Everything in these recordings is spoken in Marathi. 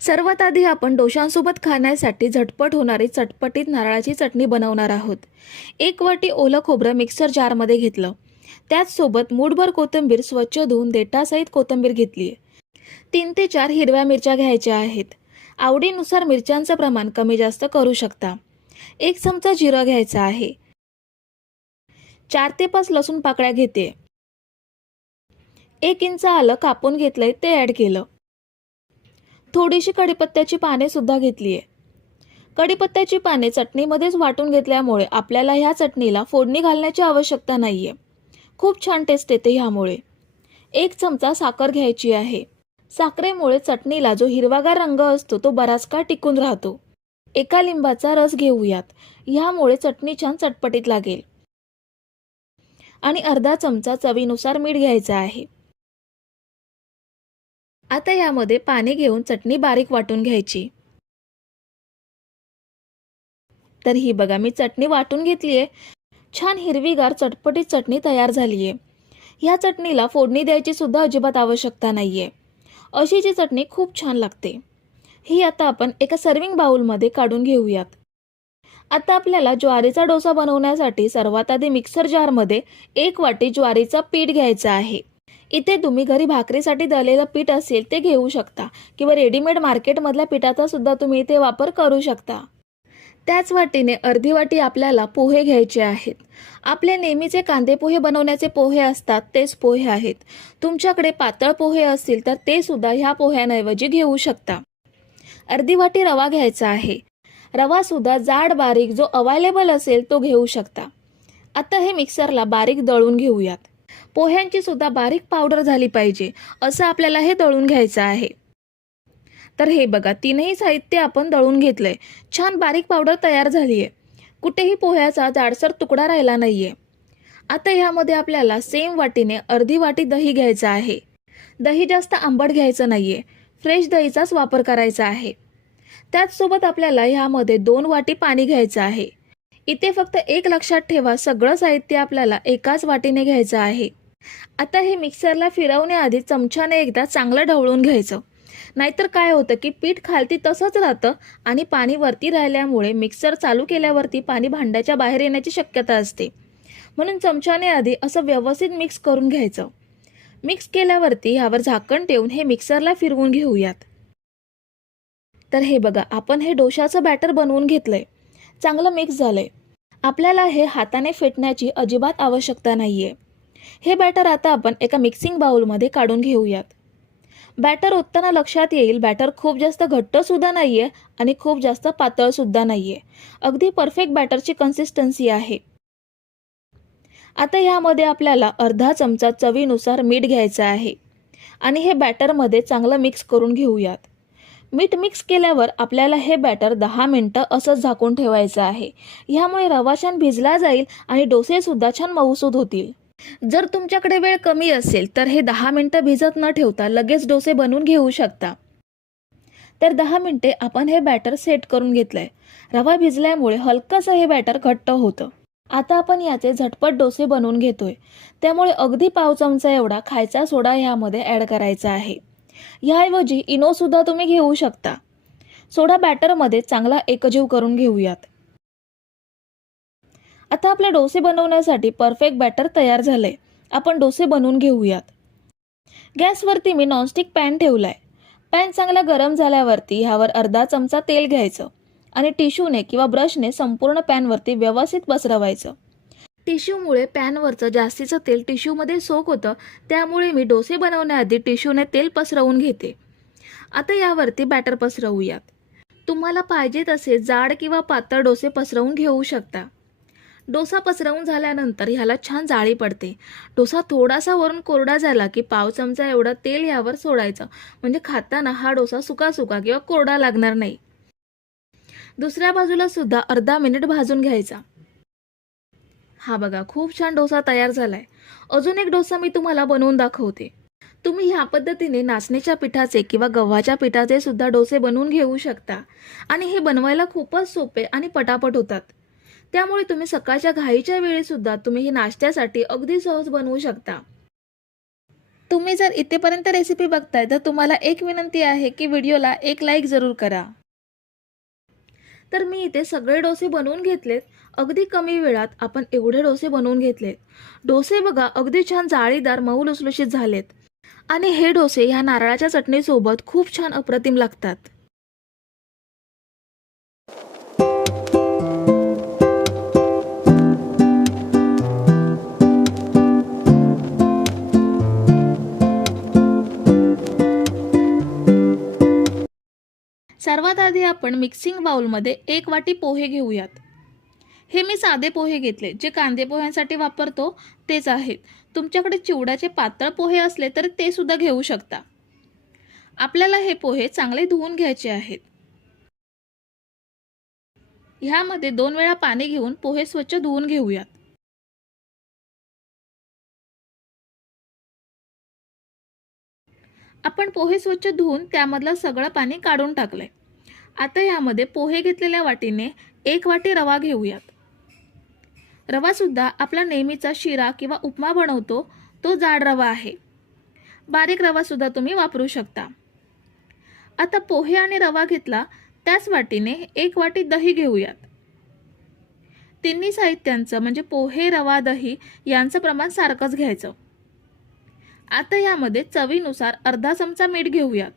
सर्वात आधी आपण डोशांसोबत खाण्यासाठी झटपट होणारी चटपटीत नारळाची चटणी बनवणार आहोत। 1 वाटी ओलं खोबरं मिक्सर जारमध्ये घेतलं। त्याचसोबत मूठभर कोथिंबीर स्वच्छ धुवून देठासहित कोथिंबीर घेतली। 3 ते 4 हिरव्या मिरच्या घ्यायच्या आहेत। आवडीनुसार मिरच्यांचं प्रमाण कमी जास्त करू शकता। 1 चमचा जिरं घ्यायचा आहे। 4 ते 5 लसूण पाकळ्या घेते। 1 इंच आलं कापून घेतलंय ते ॲड केलं। थोडीशी कढीपत्त्याची पाने सुद्धा घेतली आहे। कढीपत्त्याची पाने चटणीमध्येच वाटून घेतल्यामुळे आपल्याला ह्या चटणीला फोडणी घालण्याची आवश्यकता नाहीये। खूप छान टेस्ट येते ह्यामुळे। 1 चमचा साखर घ्यायची आहे। साखरेमुळे चटणीला जो हिरवागार रंग असतो तो बराच काळ टिकून राहतो। 1 लिंबाचा रस घेऊयात, ह्यामुळे चटणी छान चटपटीत लागेल। आणि अर्धा चमचा चवीनुसार मीठ घ्यायचं आहे। आता यामध्ये पाणी घेऊन चटणी बारीक वाटून घ्यायची। तर ही बघा मी चटणी वाटून घेतली आहे। छान हिरवीगार चटपटीत चटणी तयार झाली आहे। ह्या चटणीला फोडणी द्यायची सुद्धा अजिबात आवश्यकता नाहीये। अशीची चटणी खूप छान लागते। ही आता आपण एका सर्विंग बाउलमध्ये काढून घेऊयात। आता आपल्याला ज्वारीचा डोसा बनवण्यासाठी सर्वात आधी मिक्सर जारमध्ये 1 वाटी ज्वारीचा पीठ घ्यायचा आहे। इथे तुम्ही घरी भाकरीसाठी दळलेलं पीठ असेल ते घेऊ शकता किंवा रेडीमेड मार्केटमधल्या पिठाचा सुद्धा तुम्ही इथे वापर करू शकता। त्याच वाटीने अर्धी वाटी आपल्याला पोहे घ्यायचे आहेत। आपले नेहमीचे कांदे पोहे बनवण्याचे पोहे असतात तेच पोहे आहेत। तुमच्याकडे पातळ पोहे असतील तर ते सुद्धा ह्या पोह्यांऐवजी घेऊ शकता। अर्धी वाटी रवा घ्यायचा आहे। रवा सुद्धा जाड बारीक जो अवेलेबल असेल तो घेऊ शकता। आता हे मिक्सरला बारीक दळून घेऊयात। पोह्यांची सुद्धा बारीक पावडर झाली पाहिजे असं आपल्याला हे दळून घ्यायचं आहे। तर हे बघा तीनही साहित्य आपण दळून घेतलंय। छान बारीक पावडर तयार झाली आहे। कुठेही पोह्याचा जाडसर तुकडा राहिला नाहीये। आता ह्यामध्ये आपल्याला सेम वाटीने अर्धी वाटी दही घ्यायचं आहे। दही जास्त आंबट घ्यायचं नाहीये, फ्रेश दहीचाच वापर करायचा आहे। त्याचसोबत आपल्याला ह्यामध्ये 2 वाटी पाणी घ्यायचं आहे। इथे फक्त एक लक्षात ठेवा, सगळं साहित्य आपल्याला एकाच वाटीने घ्यायचं आहे। आता हे मिक्सरला फिरवण्याआधी चमच्याने एकदा चांगलं ढवळून घ्यायचं। नाहीतर काय होतं की पीठ खालती तसंच राहतं आणि पाणी वरती राहिल्यामुळे मिक्सर चालू केल्यावरती पाणी भांड्याच्या बाहेर येण्याची शक्यता असते। म्हणून चमच्याने आधी असं व्यवस्थित मिक्स करून घ्यायचं। मिक्स केल्यावरती ह्यावर झाकण ठेवून हे मिक्सरला फिरवून घेऊयात। तर हे बघा आपण हे डोशाचं बॅटर बनवून घेतलंय। चांगलं मिक्स झालंय। आपल्याला हे हाताने फेटण्याची अजिबात आवश्यकता नाहीये। हे बॅटर आता आपण एका मिक्सिंग बाउलमध्ये काढून घेऊयात। बॅटर ओतताना लक्षात येईल बॅटर खूप जास्त घट्ट सुद्धा नाहीये आणि खूप जास्त पातळ सुद्धा नाहीये। अगदी परफेक्ट बॅटरची कन्सिस्टन्सी आहे। आता यामध्ये आपल्याला अर्धा चमचा चवीनुसार मीठ घ्यायचं आहे आणि हे बॅटरमध्ये चांगलं मिक्स करून घेऊयात। मीठ मिक्स केल्यावर आपल्याला हे बॅटर 10 मिनिटं असंच झाकून ठेवायचं आहे। ह्यामुळे रवा छान भिजला जाईल आणि डोसे सुद्धा छान मऊसूद होतील। जर तुमच्याकडे वेळ कमी असेल तर हे 10 मिनिटं भिजत न ठेवता लगेच डोसे बनवून घेऊ शकता। तर 10 मिनिटे आपण हे बॅटर सेट करून घेतलंय। रवा भिजल्यामुळे हलकंसं हे बॅटर घट्ट होतं। आता आपण याचे झटपट डोसे बनवून घेतोय, त्यामुळे अगदी पाव चमचा एवढा खायचा सोडा ह्यामध्ये ॲड करायचा आहे। ह्याऐवजी इनो सुद्धा तुम्ही घेऊ शकता। सोडा बॅटरमध्ये चांगला एकजीव करून घेऊयात। आता आपले डोसे बनवण्यासाठी परफेक्ट बॅटर तयार झालंय। आपण डोसे बनवून घेऊयात। गॅसवरती मी नॉनस्टिक पॅन ठेवलाय। पॅन चांगला गरम झाल्यावरती ह्यावर अर्धा चमचा तेल घ्यायचं आणि टिश्यूने किंवा ब्रशने संपूर्ण पॅनवरती व्यवस्थित पसरवायचं। टिश्यूमुळे पॅनवरचं जास्तीचं तेल टिश्यूमध्ये सोक होतं, त्यामुळे मी डोसे बनवण्याआधी टिश्यूने तेल पसरवून घेते। आता यावरती बॅटर पसरवूयात। तुम्हाला पाहिजे तसे जाड किंवा पातळ डोसे पसरवून घेऊ शकता। डोसा पसरवून झाल्यानंतर ह्याला छान जाळी पडते। डोसा थोडासा वरून कोरडा झाला की पाव चमचा एवढं तेल यावर सोडायचं, म्हणजे खाताना हा डोसा सुका सुका किंवा कोरडा लागणार नाही। दुसऱ्या बाजूला सुद्धा अर्धा मिनिट भाजून घ्यायचा। हा बघा खूप छान डोसा तयार झालाय। अजून एक डोसा मी तुम्हाला बनवून दाखवते। तुम्ही ह्या पद्धतीने नाचणीच्या पिठाचे किंवा गव्हाच्या पिठाचे सुद्धा डोसे बनवून घेऊ शकता आणि हे बनवायला खूपच सोपे आणि पटापट होतात। त्यामुळे तुम्ही सकाळच्या घाईच्या वेळी सुद्धा तुम्ही हे नाश्त्यासाठी अगदी सहज बनवू शकता। तुम्ही जर इथेपर्यंत रेसिपी बघताय तर तुम्हाला एक विनंती आहे की व्हिडिओला एक लाईक जरूर करा। तर मी इथे सगळे डोसे बनवून घेतलेत। अगदी कमी वेळात आपण एवढे डोसे बनवून घेतलेत। डोसे बघा अगदी छान जाळीदार मऊ लुसलुशीत झालेत आणि हे डोसे ह्या नारळाच्या चटणीसोबत खूप छान अप्रतिम लागतात। सर्वात आधी आपण मिक्सिंग बाउलमध्ये 1 वाटी पोहे घेऊयात। हे मी साधे पोहे घेतले, जे कांदे पोह्यांसाठी वापरतो तेच आहेत। तुमच्याकडे चिवड्याचे पातळ पोहे असले तर ते सुद्धा घेऊ शकता। आपल्याला हे पोहे चांगले धुवून घ्यायचे आहेत। ह्यामध्ये 2 वेळा पाणी घेऊन पोहे स्वच्छ धुवून घेऊयात। आपण पोहे स्वच्छ धुवून त्यामधलं सगळं पाणी काढून टाकलंय। आता यामध्ये पोहे घेतलेल्या वाटीने 1 वाटी रवा घेऊयात। रवा सुद्धा आपला नेहमीचा शिरा किंवा उपमा बनवतो तो जाड रवा आहे। बारीक रवा सुद्धा तुम्ही वापरू शकता। आता पोहे आणि रवा घेतला त्याच वाटीने 1 वाटी दही घेऊयात। तिन्ही साहित्यांचं म्हणजे पोहे, रवा, दही यांचं प्रमाण सारखंच घ्यायचं। आता यामध्ये चवीनुसार अर्धा चमचा मीठ घेऊयात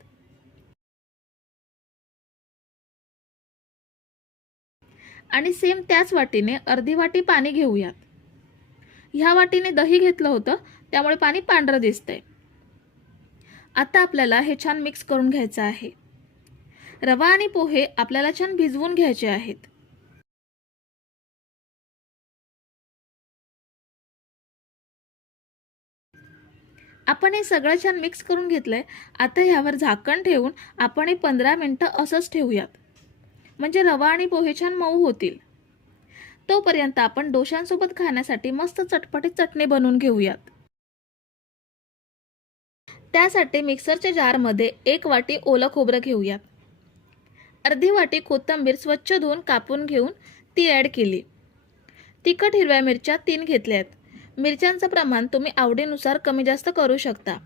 आणि सेम त्याच वाटीने अर्धी वाटी पाणी घेऊयात। ह्या वाटीने दही घेतलं होतं त्यामुळे पाणी पांढरं दिसतंय। आता आपल्याला हे छान मिक्स करून घ्यायचं आहे। रवा आणि पोहे आपल्याला छान भिजवून घ्यायचे आहेत। आपण हे सगळं छान मिक्स करून घेतलंय। आता ह्यावर झाकण ठेवून आपण हे 15 मिनिटं असंच ठेवूयात, म्हणजे रवा आणि पोहे छान मऊ होतील। तोपर्यंत आपण डोशांसोबत खाण्यासाठी मस्त चटपटीत चटणी बनवून घेऊयात। त्यासाठी मिक्सरच्या जारमध्ये 1 वाटी ओलं खोबरं घेऊयात। अर्धी वाटी कोथिंबीर स्वच्छ धुवून कापून घेऊन ती ॲड केली। तिखट हिरव्या मिरच्या 3 घेतल्यात। मिरच्यांचं प्रमाण तुम्ही आवडीनुसार कमी जास्त करू शकता।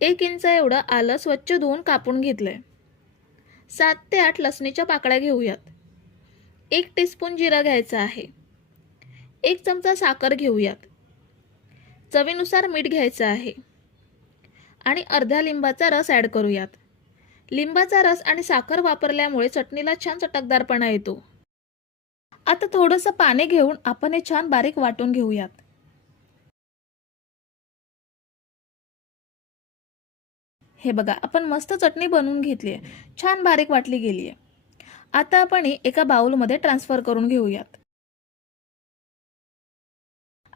1 इंच एवढं आलं स्वच्छ धुवून कापून घेतलंय। 7 ते 8 लसणीच्या पाकळ्या घेऊयात। 1 टीस्पून जिरं घ्यायचं आहे। 1 चमचा साखर घेऊयात। चवीनुसार मीठ घ्यायचं आहे आणि अर्ध्या लिंबाचा रस ॲड करूयात। लिंबाचा रस आणि साखर वापरल्यामुळे चटणीला छान चटकदारपणा येतो। आता थोडंसं पाणी घेऊन आपण हे छान बारीक वाटून घेऊयात। हे बघा आपण मस्त चटणी बनवून घेतली आहे, छान बारीक वाटली गेली आहे। आता आपण ही एका बाउलमध्ये ट्रान्सफर करून घेऊयात।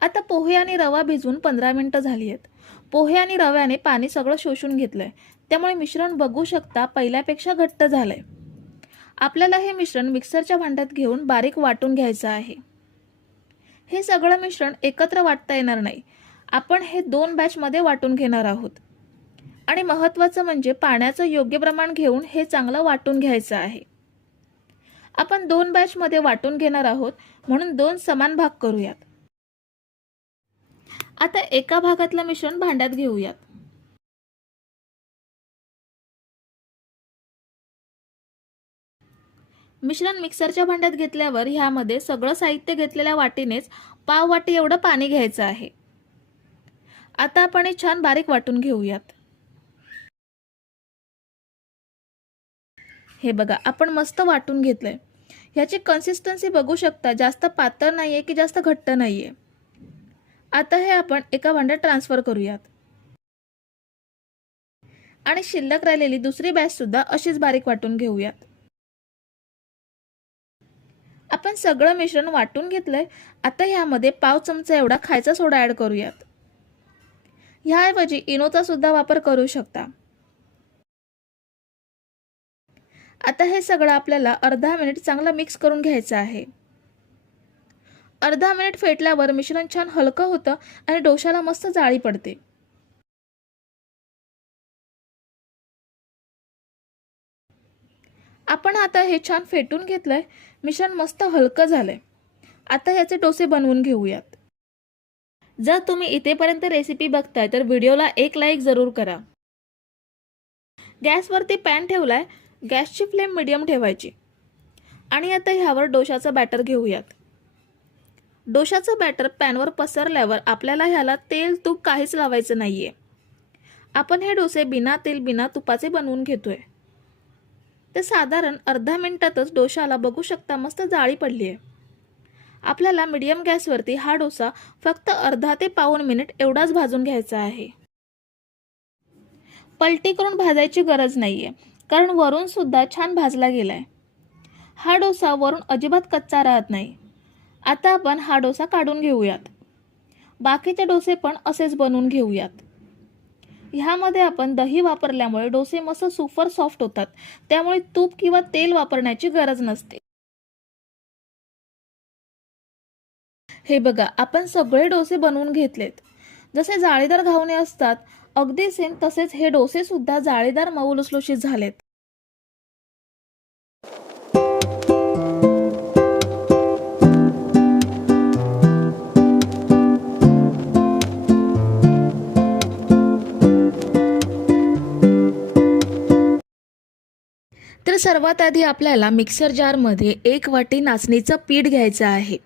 आता पोहे आणि रवा भिजवून 15 मिनिटं झाली आहेत। पोहे आणि रव्याने पाणी सगळं शोषून घेतलंय, त्यामुळे मिश्रण बघू शकता पहिल्यापेक्षा घट्ट झालंय। आपल्याला हे मिश्रण मिक्सरच्या भांड्यात घेऊन बारीक वाटून घ्यायचं आहे। हे सगळं मिश्रण एकत्र वाटता येणार नाही, आपण हे 2 बॅचमध्ये वाटून घेणार आहोत। आणि महत्त्वाचं म्हणजे पाण्याचं योग्य प्रमाण घेऊन हे चांगलं वाटून घ्यायचं आहे। आपण 2 बॅचमध्ये वाटून घेणार आहोत म्हणून 2 समान भाग करूयात। आता एका भागातलं मिश्रण भांड्यात घेऊयात। मिश्रण मिक्सरच्या भांड्यात घेतल्यावर ह्यामध्ये सगळं साहित्य घेतलेल्या वाटीनेच पाव वाटी एवढं पाणी घ्यायचं आहे। आता आपण हे छान बारीक वाटून घेऊयात। हे बघा आपण मस्त वाटून घेतलंय। ह्याची कन्सिस्टन्सी बघू शकता, जास्त पातळ नाहीये की जास्त घट्ट नाहीये। आता हे आपण एका भांड्यात ट्रान्सफर करूयात आणि शिल्लक राहिलेली दुसरी बॅच सुद्धा अशीच बारीक वाटून घेऊयात। आपण सगळं मिश्रण वाटून घेतलंय। आता ह्यामध्ये पाव चमचा एवढा खायचा सोडा ॲड करूयात। ह्याऐवजी इनोचा सुद्धा वापर करू शकता। आता हे सगळं आपल्याला अर्धा मिनिट चांगलं मिक्स करून घ्यायचं आहे। अर्धा मिनिट फेटल्यावर मिश्रण छान हलकं होतं आणि डोशाला मस्त जाळी पडते। आपण आता हे छान फेटून घेतलंय, मिश्रण मस्त हलकं झालंय। आता याचे डोसे बनवून घेऊयात। जर तुम्ही इथेपर्यंत रेसिपी बघताय तर व्हिडिओला एक लाईक जरूर करा। गॅसवरती पॅन ठेवलाय, गॅसची फ्लेम मीडियम ठेवायची आणि आता ह्यावर डोशाचं बॅटर घेऊयात। डोशाचं बॅटर पॅनवर पसरल्यावर आपल्याला ह्याला तेल तूप काहीच लावायचं नाहीये। आपण हे डोसे बिना तेल बिना तुपाचे बनवून घेतोय। तर साधारण अर्धा मिनिटातच डोशाला बघू शकता मस्त जाळी पडली आहे। आपल्याला मीडियम गॅसवरती हा डोसा फक्त अर्धा ते पाऊण मिनिट एवढाच भाजून घ्यायचा आहे। पलटी करून भाजायची गरज नाहीये, कारण वरून सुद्धा छान भाजला गेलाय। हा डोसा वरून अजिबात कच्चा राहत नाही। आता आपण हा डोसा काढून घेऊयात। बाकीचे डोसे पण असेच बनवून घेऊयात। ह्यामध्ये आपण दही वापरल्यामुळे डोसे मस्त सुपर सॉफ्ट होतात, त्यामुळे तूप किंवा तेल वापरण्याची गरज नसते। हे बघा, आपण सगळे डोसे बनवून घेतलेत। जसे जाळीदार घावणे असतात अगदी सेम तसेच हे डोसे सुद्धा जाळीदार मऊ लुसलुशीत झालेत। तर सर्वात आधी आपल्याला मिक्सर जारमध्ये 1 वाटी नाचणीचं पीठ घ्यायचं आहे।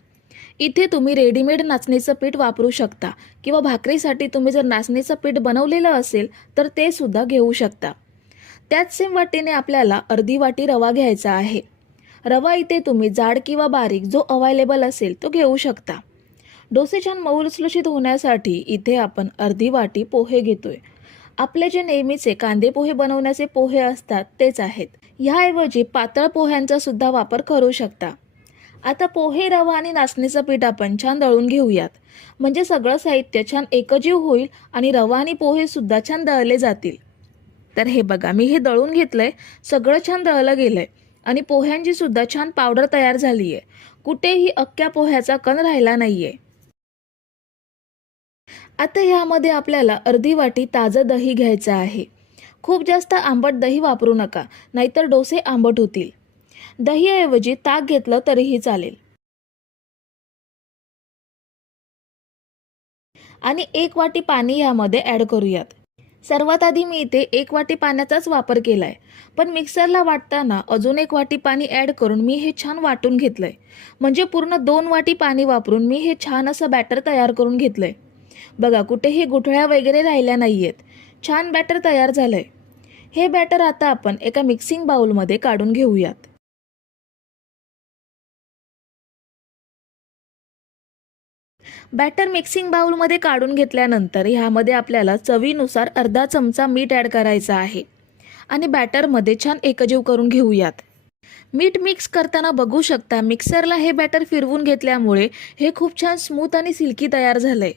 इथे तुम्ही रेडीमेड नाचणीचं पीठ वापरू शकता किंवा भाकरीसाठी तुम्ही जर नाचणीचं पीठ बनवलेलं असेल तर ते सुद्धा घेऊ शकता। त्याच सेम वाटीने आपल्याला अर्धी वाटी रवा घ्यायचा आहे। रवा इथे तुम्ही जाड किंवा बारीक जो अवेलेबल असेल तो घेऊ शकता। डोसे छान मऊ लुसलुशीत होण्यासाठी इथे आपण अर्धी वाटी पोहे घेतोय। आपले जे नेहमीचे कांदे पोहे बनवण्याचे पोहे असतात तेच आहेत। ह्याऐवजी पातळ पोह्यांचा सुद्धा वापर करू शकता। आता पोहे, रवा आणि नाचणीचं पीठ आपण छान दळून घेऊयात, म्हणजे सगळं साहित्य छान एकजीव होईल आणि रवा आणि पोहे सुद्धा छान दळले जातील। तर हे बघा, मी हे दळून घेतलंय, सगळं छान दळलं गेलंय आणि पोह्यांची सुद्धा छान पावडर तयार झालीये। कुठेही अख्ख्या पोह्याचा कण राहिला नाहीये। आता ह्यामध्ये आपल्याला अर्धी वाटी ताजं दही घ्यायचं आहे। खूप जास्त आंबट दही वापरू नका, नाहीतर डोसे आंबट होतील। दहीऐवजी ताक घेतलं तरीही चालेल। आणि 1 वाटी पाणी यामध्ये ॲड करूयात। सर्वात आधी मी इथे 1 वाटी पाण्याचाच वापर केलाय, पण मिक्सरला वाटताना अजून 1 वाटी पाणी ॲड करून मी हे छान वाटून घेतलंय। म्हणजे पूर्ण 2 वाटी पाणी वापरून मी हे छान असं बॅटर तयार करून घेतलंय। बघा, कुठेही गुठळ्या वगैरे राहिल्या नाहीयेत, छान बॅटर तयार झालंय। हे बॅटर आता आपण एका मिक्सिंग बाउलमध्ये काढून घेऊयात। बॅटर मिक्सिंग बाउलमध्ये काढून घेतल्यानंतर ह्यामध्ये आपल्याला चवीनुसार अर्धा चमचा मीठ ॲड करायचा आहे आणि बॅटरमध्ये छान एकजीव करून घेऊयात। मीठ मिक्स करताना बघू शकता मिक्सरला हे बॅटर फिरवून घेतल्यामुळे हे खूप छान स्मूथ आणि सिल्की तयार झालंय।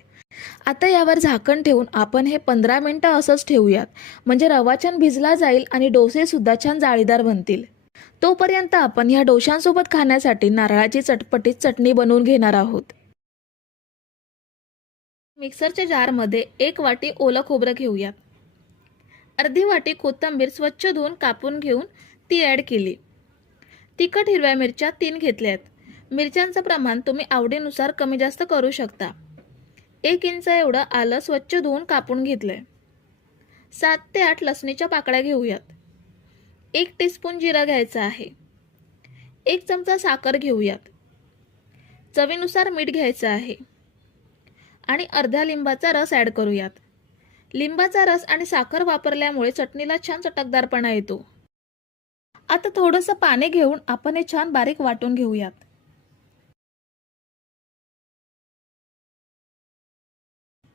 आता यावर झाकण ठेवून आपण हे 15 मिनिटं असंच ठेवूयात, म्हणजे रवा छान भिजला जाईल आणि डोसे सुद्धा छान जाळीदार बनतील। तोपर्यंत आपण ह्या डोशांसोबत खाण्यासाठी नारळाची चटपटीत चटणी बनवून घेणार आहोत। मिक्सरच्या जारमध्ये 1 वाटी ओलं खोबरं घेऊयात। अर्धी वाटी कोथिंबीर स्वच्छ धुवून कापून घेऊन ती ॲड केली। तिखट हिरव्या मिरच्या 3 घेतल्यात। मिरच्यांचं प्रमाण तुम्ही आवडीनुसार कमी जास्त करू शकता। 1 इंच एवढं आलं स्वच्छ धुवून कापून घेतलंय। 7 ते 8 लसणीच्या पाकळ्या घेऊयात। 1 टीस्पून जिरा घ्यायचा आहे। 1 चमचा साखर घेऊयात। चवीनुसार मीठ घ्यायचं आहे आणि अर्ध्या लिंबाचा रस ॲड करूयात। लिंबाचा रस आणि साखर वापरल्यामुळे चटणीला छान चटकदारपणा येतो। आता थोडंसं पाणी घेऊन आपण हे छान बारीक वाटून घेऊयात।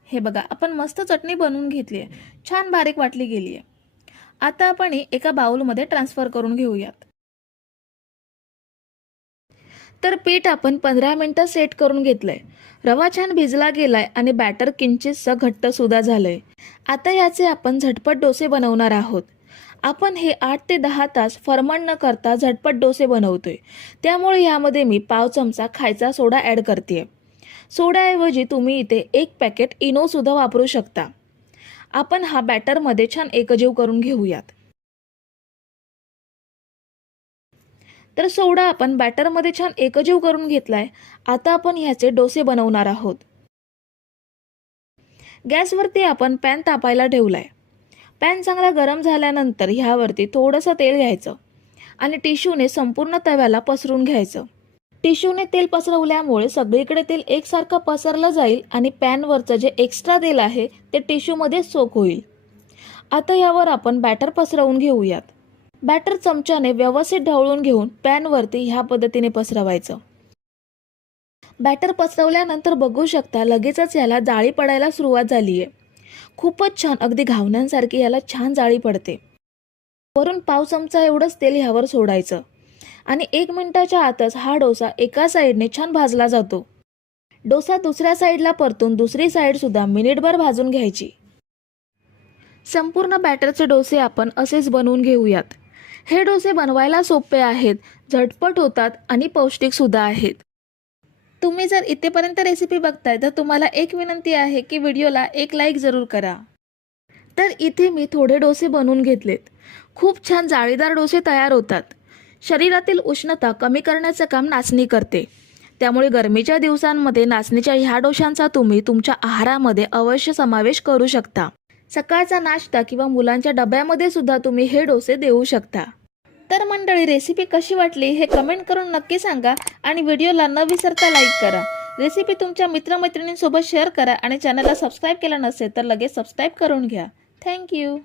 हे बघा, आपण मस्त चटणी बनवून घेतली आहे, छान बारीक वाटली गेली आहे। आता आपण ही एका बाउलमध्ये ट्रान्सफर करून घेऊयात। तर पीठ आपण 15 मिनिटं सेट करून घेतलंय। रवा छान भिजला गेलाय आणि बॅटर किंचितसं घट्ट सुद्धा झालंय। आता याचे आपण झटपट डोसे बनवणार आहोत। आपण हे 8 ते 10 तास फर्मंट न करता झटपट डोसे बनवतोय, त्यामुळे यामध्ये मी पाव चमचा खायचा सोडा ॲड करतेय। सोड्याऐवजी तुम्ही इथे 1 पॅकेट इनो सुद्धा वापरू शकता। आपण हा बॅटरमध्ये छान एकजीव करून घेऊयात। तर सोडा आपण बॅटरमध्ये छान एकजीव करून घेतलाय। आता आपण ह्याचे डोसे बनवणार आहोत। गॅसवरती आपण पॅन तापायला ठेवलाय. पॅन चांगला गरम झाल्यानंतर ह्यावरती थोडंसं तेल घ्यायचं आणि टिश्यूने संपूर्ण तव्याला पसरून घ्यायचं. टिश्यूने तेल पसरवल्यामुळे सगळीकडे तेल एकसारखं पसरलं जाईल आणि पॅनवरचं जे एक्स्ट्रा तेल आहे ते टिश्यूमध्ये सोक होईल. आता यावर आपण बॅटर पसरवून घेऊयात. बॅटर चमच्याने व्यवस्थित ढवळून घेऊन पॅनवरती ह्या पद्धतीने पसरवायचं. बॅटर पसरवल्यानंतर बघू शकता लगेचच याला जाळी पडायला सुरुवात झाली आहे. खूपच छान, अगदी घावण्यांसारखी याला छान जाळी पडते. वरून पाव चमचा एवढंच तेल ह्यावर सोडायचं आणि 1 मिनिटाच्या आतच हा डोसा एका साईडने छान भाजला जातो. डोसा दुसऱ्या साईडला परतून दुसरी साईड सुद्धा मिनिटभर भाजून घ्यायची. संपूर्ण बॅटरचे डोसे आपण असेच बनवून घेऊयात. हे डोसे बनवायला सोपे आहेत, झटपट होतात आणि पौष्टिक सुद्धा आहेत. तुम्ही जर इथेपर्यंत रेसिपी बघताय तर तुम्हाला एक विनंती आहे की व्हिडिओला एक लाईक जरूर करा. तर इथे मी थोडे डोसे बनवून घेतलेत. खूप छान जाळीदार डोसे तयार होतात. शरीरातील उष्णता कमी करण्याचं काम नाचणी करते. त्यामुळे गरमीच्या दिवसांमध्ये नाचणीच्या ह्या डोशांचा तुम्ही तुमच्या आहारामध्ये अवश्य समावेश करू शकता. सकाळचा नाश्ता किंवा मुलांच्या डब्यामध्ये सुद्धा तुम्ही हे डोसे देऊ शकता. तर मंडळी, रेसिपी कशी वाटली हे कमेंट करून नक्की सांगा आणि व्हिडिओला न विसरता लाईक करा. रेसिपी तुमच्या मित्रमैत्रिणींसोबत शेअर करा आणि चॅनलला सबस्क्राईब केलं नसेल तर लगेच सबस्क्राईब करून घ्या. थँक्यू.